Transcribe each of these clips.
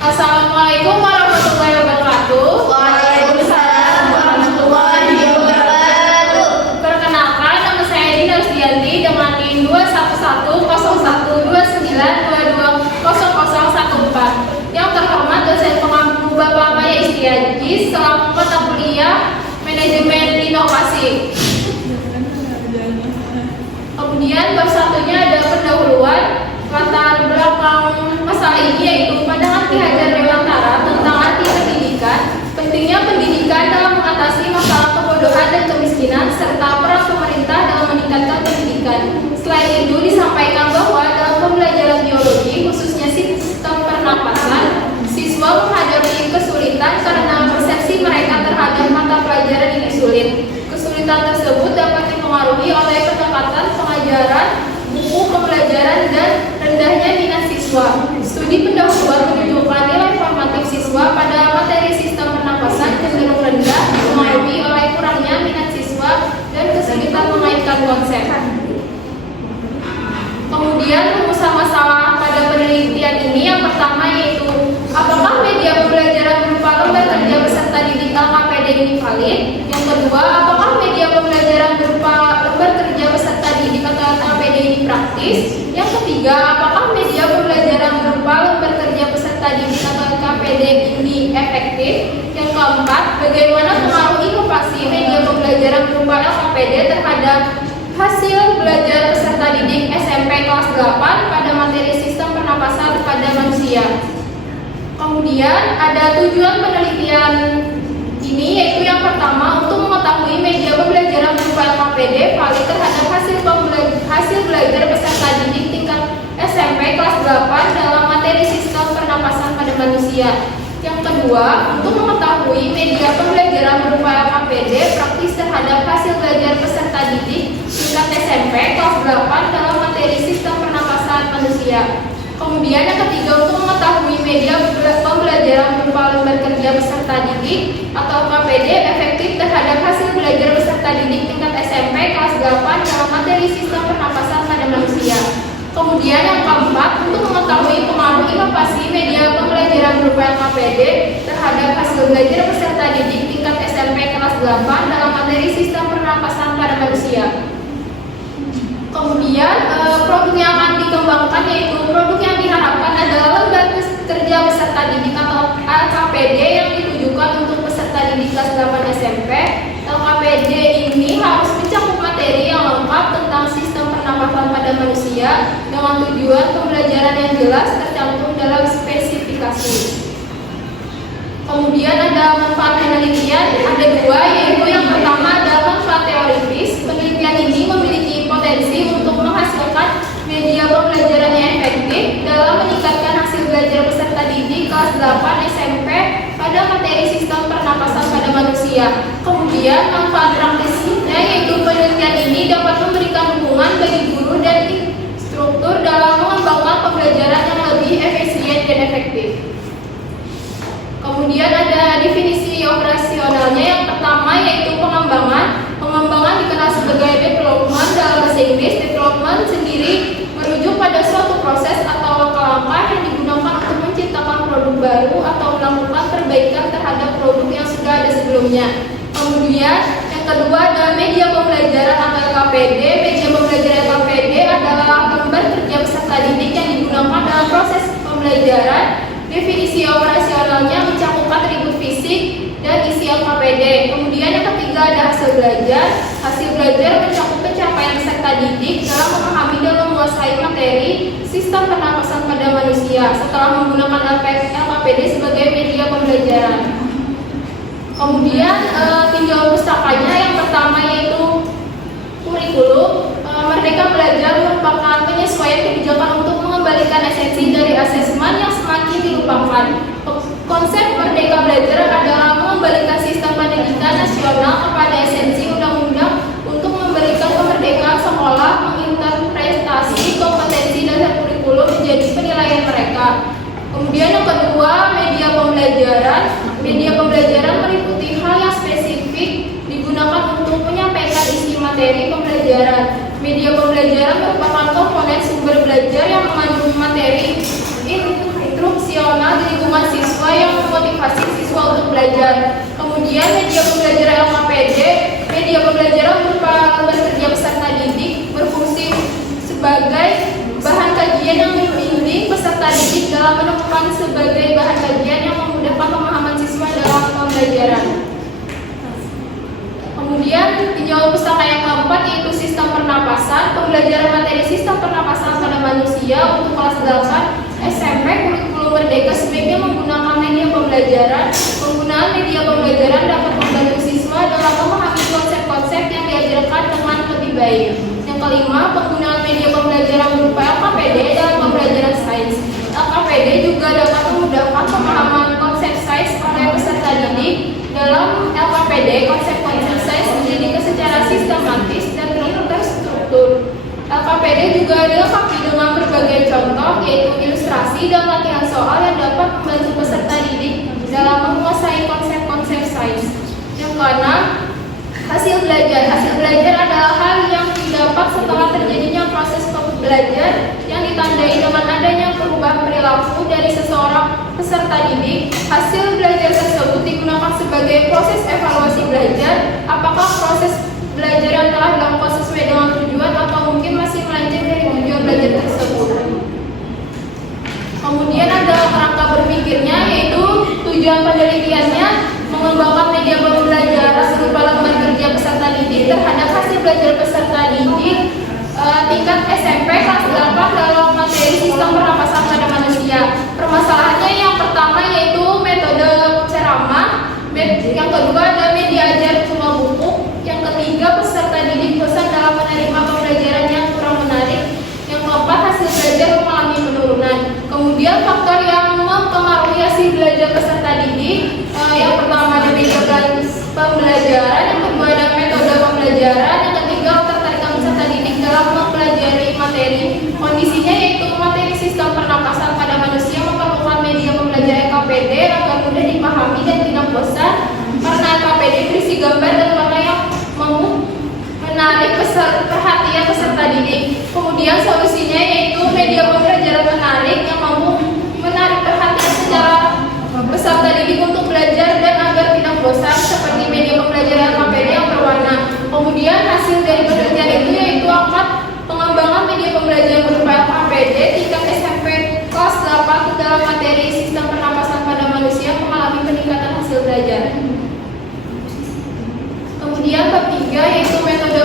Assalamualaikum warahmatullahi wabarakatuh. Waalaikumsalam warahmatullahi wabarakatuh. Perkenalkan, nama saya Dina Rusdianti dengan NIM 2110129220014. Yang terhormat dosen pengampu Bapak Maya Istiaji selaku mata kuliah Manajemen Inovasi. Kemudian bab satunya ada pendahuluan. Latar belakang masalah ini yaitu pandangan Ki Hajar Dewantara tentang arti pendidikan, pentingnya pendidikan dalam mengatasi masalah kebodohan dan kemiskinan, serta peran pemerintah dalam meningkatkan pendidikan. Selain itu disampaikan bahwa dalam pembelajaran biologi, khususnya sistem pernapasan, siswa menghadapi kesulitan karena persepsi mereka terhadap mata pelajaran ini sulit. Kesulitan tersebut dapat dipengaruhi oleh pendekatan pengajaran, buku pembelajaran, dan rendahnya minat siswa. Studi pendahuluan menunjukkan nilai formatif siswa pada materi sistem pernapasan cenderung rendah, dipengaruhi oleh kurangnya minat siswa dan kesulitan mengaitkan konsep. Kemudian rumusan masalah pada penelitian ini yang pertama yaitu apakah media pembelajaran berupa lembar kerja peserta didik LKPD ini valid? Yang kedua, apakah media pembelajaran berupa lembar kerja peserta didik atau LKPD ini praktis? Yang ketiga, apakah media pembelajaran berupa lembar kerja peserta didik atau LKPD ini efektif? Yang keempat, bagaimana pengaruh inovasi media pembelajaran berupa LKPD terhadap hasil belajar peserta didik SMP kelas 8 pada materi sistem pernapasan pada manusia. Kemudian ada tujuan penelitian ini yaitu yang pertama untuk mengetahui media pembelajaran berupa LKPD valid terhadap hasil belajar peserta didik tingkat SMP kelas 8 dalam materi sistem pernapasan pada manusia. Yang kedua, untuk mengetahui media pembelajaran berupa LKPD praktis terhadap hasil belajar peserta didik tingkat SMP kelas 8 dalam materi sistem pernapasan manusia. Kemudian yang ketiga, untuk mengetahui media pembelajaran berupa lembar kerja peserta didik atau LKPD efektif terhadap hasil belajar peserta didik tingkat SMP kelas 8 dalam materi sistem pernapasan pada manusia. Kemudian yang keempat, untuk mengetahui pengaruh inovasi media pembelajaran berupa LKPD terhadap hasil belajar peserta didik tingkat SMP kelas 8 dalam materi sistem pernapasan pada manusia. Kemudian produk yang akan dikembangkan yaitu produk yang diharapkan adalah lembar kerja peserta didik atau LKPD yang ditujukan untuk peserta didik kelas 8 SMP. LKPD ini harus mencakup materi yang lengkap tentang sistem pernapasan pada manusia dengan tujuan pembelajaran yang jelas tercantum dalam spesifikasi. Kemudian ada manfaat penelitian, ada dua, yaitu yang pertama adalah manfaat teoritis. Penelitian ini memiliki potensi untuk menghasilkan media pembelajaran yang efektif dalam meningkatkan hasil belajar peserta didik kelas 8 SMP pada materi sistem pernapasan pada manusia. Kemudian manfaat praktisnya yaitu penelitian ini dapat memberikan dukungan bagi guru dan instruktur dalam mengembangkan pembelajaran yang lebih efisien dan efektif. Kemudian ada definisi operasionalnya. Yang pertama yaitu pengembangan. Pengembangan dikenal sebagai development dalam bahasa Inggris. Development sendiri merujuk pada suatu proses atau langkah-langkah yang digunakan untuk menciptakan produk baru atau melakukan perbaikan terhadap produk yang sudah ada sebelumnya. Kemudian yang kedua ada media pembelajaran atau LKPD. Media pembelajaran LKPD adalah lembar kerja peserta didik yang digunakan dalam proses pembelajaran. Definisi operasionalnya mencakup atribut fisik dan isi LKPD. Kemudian yang ketiga ada hasil belajar. Hasil belajar mencakup pencapaian peserta didik dalam memahami dan menguasai materi sistem pernapasan pada manusia setelah menggunakan LKPD sebagai media pembelajaran. Kemudian tinjauan pustakanya yang pertama yaitu kurikulum. Merdeka Belajar merupakan penyesuaian kebijakan untuk mengembalikan esensi dari asesmen yang semakin dilupakan. Konsep Merdeka Belajar adalah mengembalikan sistem pendidikan nasional kepada esensi undang-undang untuk memberikan kemerdekaan sekolah menginterpretasi kompetensi dasar kurikulum menjadi penilaian mereka. Kemudian yang kedua, media pembelajaran. Media pembelajaran meliputi hal yang spesifik digunakan untuk menyampaikan isi materi pembelajaran. Media pembelajaran merupakan komponen sumber belajar yang mengandung materi instruksional di lingkungan motivasi siswa untuk belajar. Kemudian media pembelajaran LKPD, media pembelajaran berupa lembar kerja peserta didik berfungsi sebagai bahan kajian yang membimbing peserta didik dalam menemukan sebagai bahan kajian yang memudahkan pemahaman siswa dalam pembelajaran. Kemudian tinjauan pustaka yang keempat yaitu sistem pernapasan, pembelajaran materi sistem pernapasan pada manusia untuk kelas 8 SMP kurikulum merdeka sebaiknya menggunakan media pembelajaran. Penggunaan media pembelajaran dapat membantu siswa dalam memahami konsep-konsep yang diajarkan dengan lebih baik. Yang kelima, penggunaan media pembelajaran berupa LKPD dalam pembelajaran sains. LKPD juga dapat memudahkan pemahaman konsep sains oleh peserta didik. Dalam LKPD, konsep-konsep sains dijadikan secara sistematis dan terstruktur. LKPD juga dilengkapi dengan berbagai contoh, yaitu ilustrasi dan latihan soal yang dapat membantu peserta didik dalam menguasai konsep-konsep sains. Yang keenam, hasil belajar. Hasil belajar adalah hal yang didapat setelah terjadinya proses belajar yang ditandai dengan adanya perubahan perilaku dari seseorang peserta didik. Hasil belajar tersebut digunakan sebagai proses evaluasi belajar. Apakah proses belajar yang telah dilakukan sesuai dengan tujuan atau mungkin masih melenceng dari tujuan belajar tersebut. Kemudian ada kerangka berpikirnya, yaitu tujuan penelitiannya mengembangkan media pembelajaran berupa lembar kerja peserta didik terhadap hasil belajar peserta didik tingkat SMP kelas 8 dalam materi sistem pernapasan pada manusia. Permasalahannya yang pertama yaitu metode ceramah, yang kedua ada media ajar cuma buku, yang ketiga peserta didik bosan dalam menerima pembelajaran yang kurang menarik, yang keempat hasil belajar mengalami penurunan. Kemudian faktor yang mempengaruhi hasil belajar peserta didik, yang pertama ada media pembelajaran, yang kedua ada metode pembelajaran, yang ketiga ketertarikan peserta didik dalam mempelajari materi. Kondisinya yaitu materi sistem pernapasan pada manusia memerlukan media pembelajaran LKPD agar mudah dipahami dan tidak bosan, karena LKPD berisi gambar dan warna yang menarik perhatian peserta didik. Kemudian solusinya yaitu media pembelajaran menarik yang mampu menarik perhatian secara peserta didik untuk belajar dan agar tidak bosan, seperti media pembelajaran LKPD yang berwarna. Kemudian hasil dari penelitian itu yaitu akan pengembangan media pembelajaran berupa LKPD tingkat SMP kelas 8 dalam materi sistem pernapasan pada manusia mengalami peningkatan hasil belajar. Kemudian bab 3 yaitu metode.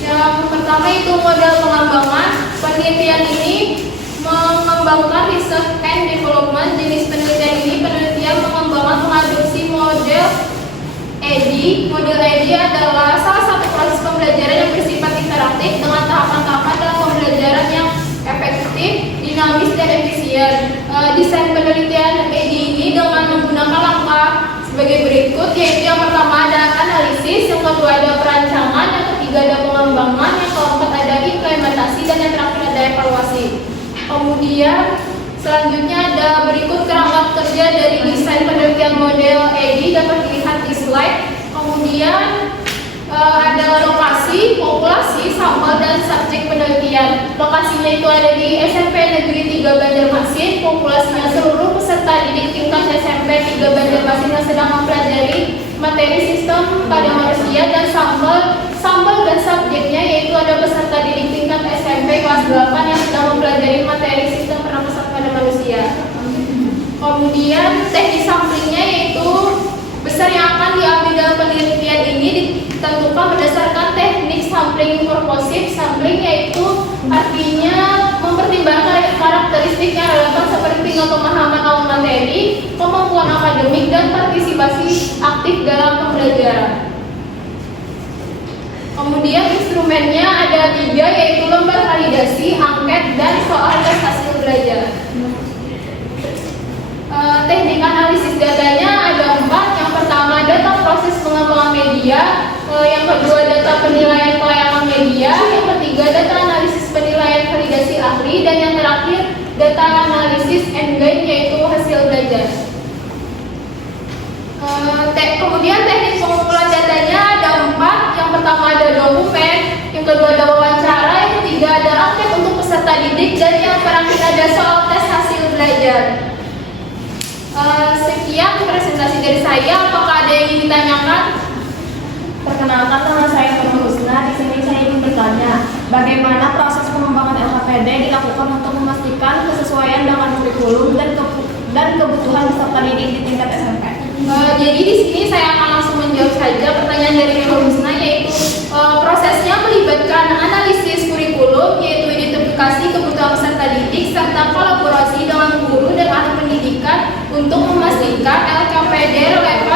Yang pertama itu model pengembangan. Penelitian ini mengembangkan research and development. Jenis penelitian ini penelitian pengembangan mengadopsi model EDI. Model EDI adalah salah satu proses pembelajaran yang bersifat interaktif dengan tahapan-tahapan dalam pembelajaran yang efektif, dinamis, dan efisien. Desain penelitian EDI ini dengan menggunakan langkah sebagai berikut, yaitu yang pertama ada analisis, yang kedua ada perancangan, yang ketiga ada pengembangan, yang keempat ada implementasi, dan yang terakhir ada evaluasi. Kemudian selanjutnya ada berikut kerangka kerja dari desain penelitian model EDI dapat dilihat di slide. Kemudian ada lokasi, populasi, sampel, dan subjek penelitian. Lokasinya itu ada di SMP Negeri 3 Banjarmasin. Populasinya seluruh peserta didik tingkat SMP 3 Banjarmasin yang sedang mempelajari materi sistem pada manusia, dan sampel dan subjeknya yaitu ada peserta didik tingkat SMP kelas 8 yang sedang mempelajari materi sistem pernapasan pada manusia. Kemudian teknik samplingnya yaitu besar yang akan diambil dalam penelitian ini ditentukan berdasarkan teknik sampling purposive. Sampling yaitu artinya mempertimbangkan karakteristik yang relevan seperti tingkat pemahaman awal materi, kemampuan akademik, dan partisipasi aktif dalam pembelajaran. Kemudian instrumennya ada 3 yaitu lembar validasi, angket, dan soal tes hasil belajar. Teknik analisis datanya ada 4. Yang pertama data proses pengembangan media, yang kedua data penilaian kelayakan media, yang ketiga data analisis penilaian validasi ahli, dan yang terakhir data analisis endgame yaitu hasil belajar. Kemudian teknik pengumpulan datanya ada 4. Yang pertama ada dokumen, yang kedua ada wawancara, yang ketiga ada angket untuk peserta didik, dan yang terakhir ada soal tes hasil belajar. Sekian presentasi dari saya. Apakah ada yang ingin ditanyakan? Perkenalkan, nama saya Nurul Husna. Di sini saya ingin bertanya, bagaimana proses pengembangan LKPD dilakukan untuk memastikan kesesuaian dengan kurikulum dan kebutuhan peserta didik di tingkat SMP? Jadi di sini saya akan langsung menjawab saja pertanyaan dari Nurul Husna, yaitu prosesnya melibatkan analisis kurikulum, yaitu identifikasi kebutuhan peserta didik serta kolaborasi dengan guru dan ahli pendidikan untuk memastikan LKPD relevan